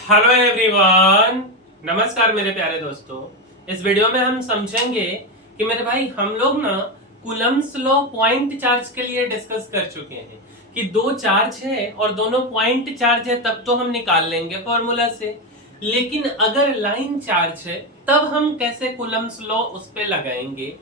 Hello everyone, नमस्कार मेरे प्यारे दोस्तों। इस वीडियो में हम समझेंगे कि मेरे भाई हम लोग ना कूलम्ब्स लॉ पॉइंट चार्ज के लिए डिस्कस कर चुके हैं कि दो चार्ज है और दोनों पॉइंट चार्ज है, तब तो हम निकाल लेंगे फॉर्मूला से। लेकिन अगर लाइन चार्ज है तब हम कैसे कूलम्ब्स लॉ उस पे लगाएंगे,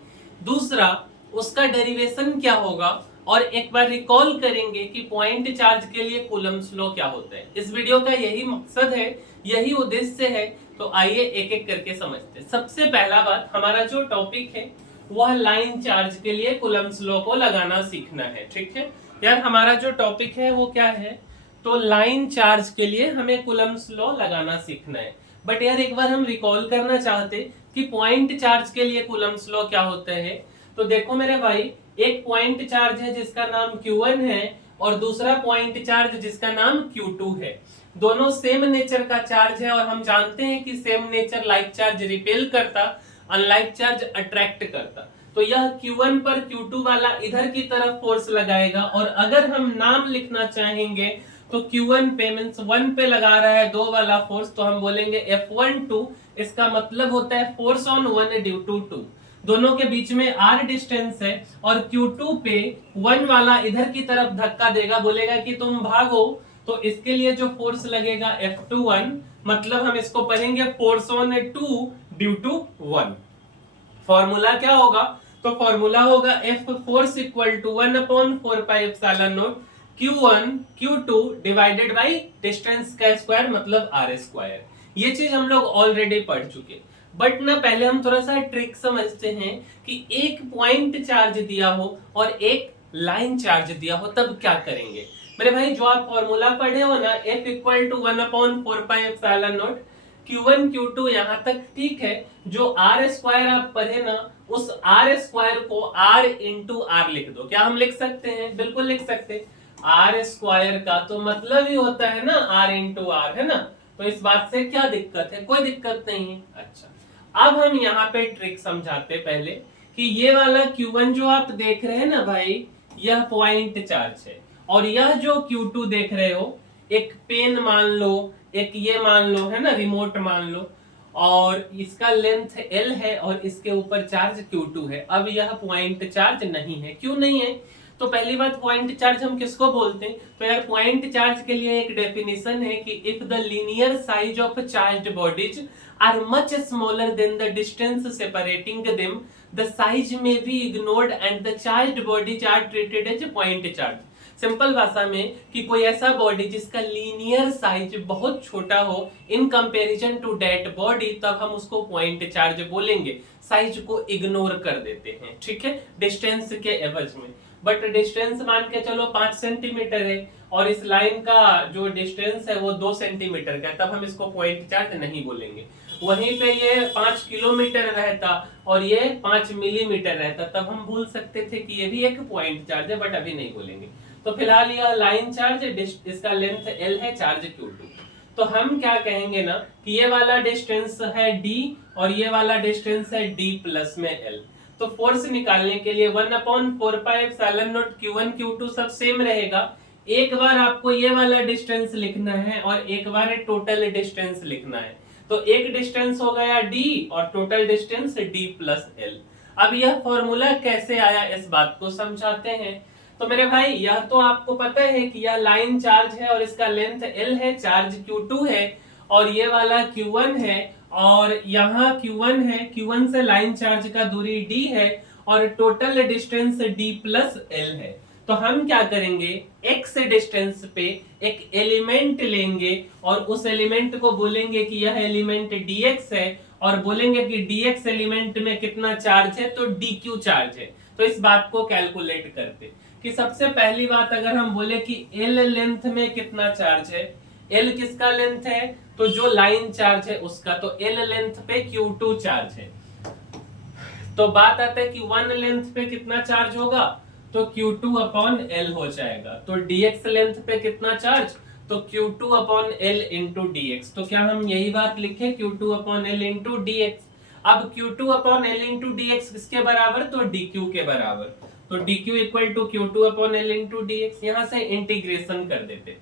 दूसरा उसका डेरिवेशन क्या होगा, और एक बार रिकॉल करेंगे कि पॉइंट चार्ज के लिए कूलम्ब्स लॉ क्या होता है। इस वीडियो का यही मकसद है, यही उद्देश्य है। तो आइए एक एक करके समझते हैं। सबसे पहला बात, हमारा जो टॉपिक है वह लाइन चार्ज के लिए कूलम्ब्स लॉ को लगाना सीखना है। ठीक है यार, हमारा जो टॉपिक है वो क्या है, तो लाइन चार्ज के लिए हमें कूलम्ब्स लॉ लगाना सीखना है। बट यार एक बार हम रिकॉल करना चाहते कि पॉइंट चार्ज के लिए कूलम्ब्स लॉ क्या होता है। तो देखो मेरे भाई, एक पॉइंट चार्ज है जिसका नाम Q1 है और दूसरा पॉइंट चार्ज जिसका नाम Q2 है। दोनों सेम नेचर का चार्ज है और हम जानते हैं कि same nature like charge repel करता, अनलाइक चार्ज अट्रैक्ट करता। तो यह Q1 पर Q2 वाला इधर की तरफ फोर्स लगाएगा, और अगर हम नाम लिखना चाहेंगे तो Q1 पे मींस 1 पे लगा रहा है दो वाला फोर्स, तो हम बोलेंगे F12। इसका मतलब होता है फोर्स ऑन 1 ड्यू टू 2। दोनों के बीच में r डिस्टेंस है और Q2 पे 1 वाला इधर की तरफ धक्का देगा, बोलेगा कि तुम भागो। तो इसके लिए जो फोर्स लगेगा F21, मतलब हम इसको पढ़ेंगे force on 2 due to 1। Formula क्या होगा, तो फॉर्मूला होगा F force equal to 1/4πε0 Q1 Q2 divided by distance का स्क्वायर, मतलब r स्क्वायर। ये चीज हम लोग ऑलरेडी पढ़ चुके। बट ना पहले हम थोड़ा सा ट्रिक समझते हैं कि एक पॉइंट चार्ज दिया हो और एक लाइन चार्ज दिया हो तब क्या करेंगे। मेरे भाई जो आप फॉर्मूला पढ़े हो ना, F equal to 1/4πε0 Q1 Q2 यहाँ तक ठीक है। जो R स्क्वायर आप पढ़े ना, उस R स्क्वायर को R इंटू R लिख दो। क्या हम लिख सकते हैं? बिल्कुल लिख सकते हैं। R स्क्वायर का तो मतलब ही होता है ना R इंटू R, है ना। तो इस बात से क्या दिक्कत है? कोई दिक्कत नहीं है। अच्छा, अब हम यहाँ पे ट्रिक समझाते पहले कि ये वाला Q1 जो आप देख रहे हैं ना भाई, यह पॉइंट चार्ज है। और यह जो Q2 देख रहे हो, एक पेन मान लो, एक ये मान लो, है ना, रिमोट मान लो, और इसका लेंथ L है और इसके ऊपर चार्ज Q2 है। अब यह पॉइंट चार्ज नहीं है। क्यों नहीं है? तो पहली बात, पॉइंट चार्ज हम किसको बोलते हैं? तो यार पॉइंट चार्ज के लिए एक डेफिनेशन है कि if the linear size of charged bodies are much smaller than the distance separating them, the size may be ignored and the charged bodies are treated as point charge. Simple भाषा में कि कोई ऐसा body जिसका linear size बहुत छोटा हो in comparison to that body, तब हम उसको पॉइंट चार्ज बोलेंगे। साइज को इग्नोर कर देते हैं, ठीक है, डिस्टेंस के एवज में। बट डिस्टेंस मान के चलो 5 सेंटीमीटर है और इस लाइन का जो डिस्टेंस है वो 2 सेंटीमीटर का है, तब हम इसको पॉइंट चार्ज नहीं बोलेंगे। वहीं पे ये 5 किलोमीटर रहता और ये 5 मिलीमीटर रहता, तब हम भूल सकते थे कि ये भी एक पॉइंट चार्ज है, बट अभी नहीं बोलेंगे। तो फिलहाल यह लाइन चार्ज, इसका लेंथ L है, चार्ज Q2। तो हम क्या कहेंगे ना कि ये वाला डिस्टेंस है D और ये वाला डिस्टेंस है D प्लस में L। तो फोर्स निकालने के लिए 1/4πε0 Q1 Q2 सब सेम रहेगा। एक बार आपको ये वाला डिस्टेंस लिखना है और एक बार टोटल डिस्टेंस लिखना है। तो एक डिस्टेंस हो गया D और total distance D plus L। अब यह फॉर्मूला कैसे आया इस बात को समझाते हैं। तो मेरे भाई यह तो आपको पता है कि यह लाइन चार्ज है और इसका लेंथ L है, चार्ज Q2 है, और ये वाला Q1 है और यहाँ Q1 है। Q1 से लाइन चार्ज का दूरी D है और total distance D plus L है। तो हम क्या करेंगे, x डिस्टेंस पे एक एलिमेंट लेंगे और उस एलिमेंट को बोलेंगे कि यह एलिमेंट dx है, और बोलेंगे कि dx एलिमेंट में कितना चार्ज है, तो dq चार्ज है। तो इस बात को कैलकुलेट करते कि सबसे पहली बात अगर हम बोले कि L लेंथ में कितना चार्ज है, L किसका लेंथ है, तो जो लाइन चार्ज है उसका, तो L लेंथ पे Q2 चार्ज है। तो बात आता है कि 1 लेंथ पे कितना चार्ज होगा, तो Q2 अपॉन L हो जाएगा। तो dx लेंथ पे कितना चार्ज, तो Q2 upon L into dx। तो क्या हम यही बात लिखे, Q2 upon L into dx। अब Q2 upon L into dx किसके बराबर, तो dq के बराबर। तो dq equal to Q2 upon L into dx। यहां से इंटीग्रेशन कर देते।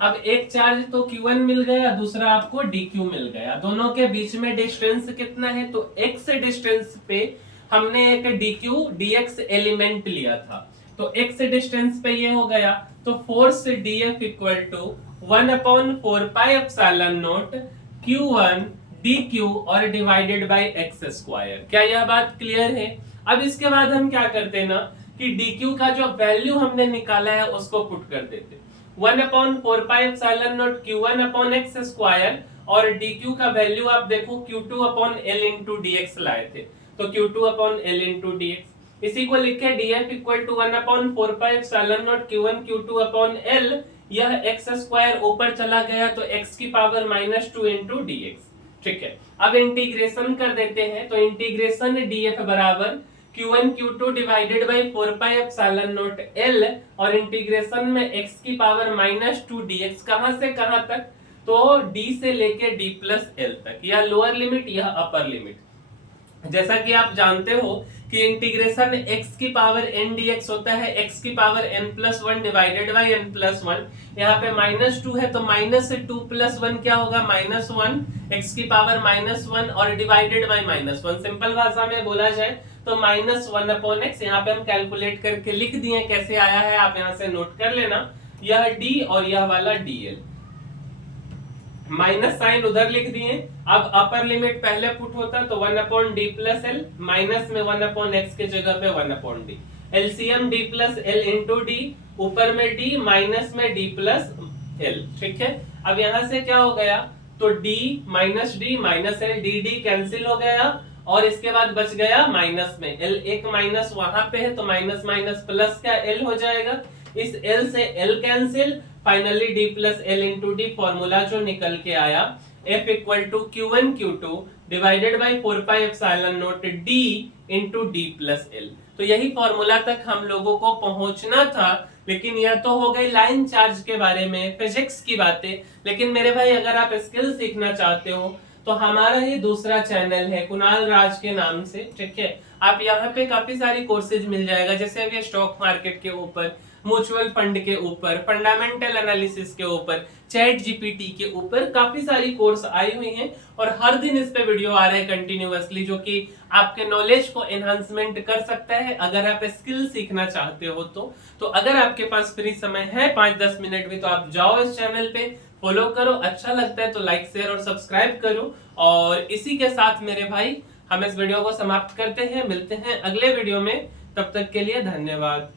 अब एक चार्ज तो Q1 मिल गया, दूसरा आपको dq मिल गया। दोनों के बीच में डिस्टेंस कितना है, तो x डिस्टेंस पे हमने एक dq dx एलिमेंट लिया था, तो x डिस्टेंस पे ये हो गया। तो force dF equal to 1/4πε0 Q1 dq और डिवाइडेड बाय x स्क्वायर। क्या यह बात क्लियर है? अब इसके बाद हम क्या करते हैं ना कि dq का जो वैल्यू हमने निकाला है उसको पुट कर देते 1/4πε0 Q1 अपॉन x स्क्वायर, और dq का वैल्यू आप देखो Q2 upon L into dx लाए थे, तो Q2 upon L into dx। इसी को लिखे dF equal to 1/4πε0 Q1 Q2 upon L। यह x स्क्वायर ऊपर चला गया तो x की पावर -2 इंटू dx। ठीक है, अब इंटीग्रेशन कर देते हैं, तो इंटीग्रेशन dF बराबर Q1 Q2 divided by 4πε0 L, और इंटीग्रेशन में x की पावर -2 dx। कहां से कहां तक, तो d से लेके d प्लस l तक, यह लोअर लिमिट यह अपर लिमिट। जैसा कि आप जानते हो कि इंटीग्रेशन x की पावर n dx होता है x की power n+1 divided by n+1। यहाँ पे -2 है तो -2 + 1 क्या होगा, -1, x की पावर -1 और डिवाइडेड बाई -1। सिंपल भाषा में बोला जाए तो -1/x। यहाँ पे हम कैलकुलेट करके लिख दिए, कैसे आया है आप यहाँ से नोट कर लेना। यह d और यह वाला dl, माइनस साइन उधर लिख दिए। अब अपर लिमिट पहले पुट होता तो 1/d प्लस l, माइनस में 1/x के जगह पे 1/d, LCM d plus l into d, ऊपर में d माइनस में d प्लस l। ठीक है, अब यहां से क्या हो गया, तो d minus d minus l, dd cancel हो गया, और इसके बाद बच गया माइनस में l, एक माइनस वहां पे है तो माइनस माइनस प्लस का l हो जाएगा, इस l से l cancel, finally d plus l into d. Formula जो निकल के आया F equal to Q1 Q2 divided by 4πε0 d into d plus l। तो यही फॉर्मूला तक हम लोगों को पहुंचना था, लेकिन यह तो हो गई लाइन चार्ज के बारे में, फिजिक्स की बातें। लेकिन मेरे भाई अगर आप स्किल सीखना चाहते हो तो हमारा ही दूसरा चैनल है कुणाल राज के नाम से। ठीक है, आप यहाँ पे काफी सारी कोर्सेज मिल जाएगा, जैसे अभी स्टॉक मार्केट के ऊपर, म्यूचुअल फंड के ऊपर, फंडामेंटल एनालिसिस के ऊपर, चैट जीपीटी के ऊपर काफी सारी कोर्स आई हुई हैं, और हर दिन इस पे वीडियो आ रहे हैं कंटिन्यूअसली, जो कि आपके नॉलेज को एनहांसमेंट कर सकता है अगर आप स्किल सीखना चाहते हो तो अगर आपके पास फ्री समय है 5-10 मिनट भी, तो आप जाओ इस चैनल पे, फॉलो करो, अच्छा लगता है तो लाइक शेयर और सब्सक्राइब करो। और इसी के साथ मेरे भाई हम इस वीडियो को समाप्त करते हैं, मिलते हैं अगले वीडियो में, तब तक के लिए धन्यवाद।